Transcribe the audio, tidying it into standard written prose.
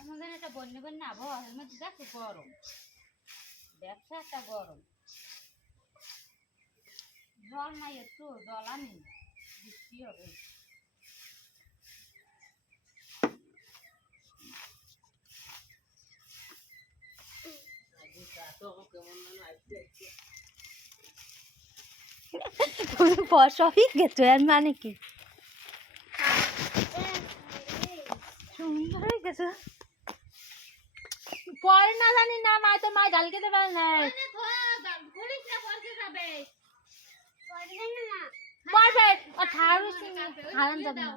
আমাদের একটা বন্যা বন্যা আবহাওয়ার মধ্যে দেখো গরম, ব্যবসা একটা গরম, জল নাই, একটু জল আনি বৃষ্টি হবে। সবই গেছো এর মানে কি সুন্দর হয়ে গেছে। পরে না জানি না মা তো মা ডাল খেতে পারে না পরে ঠাড়ু হারান যাবে না।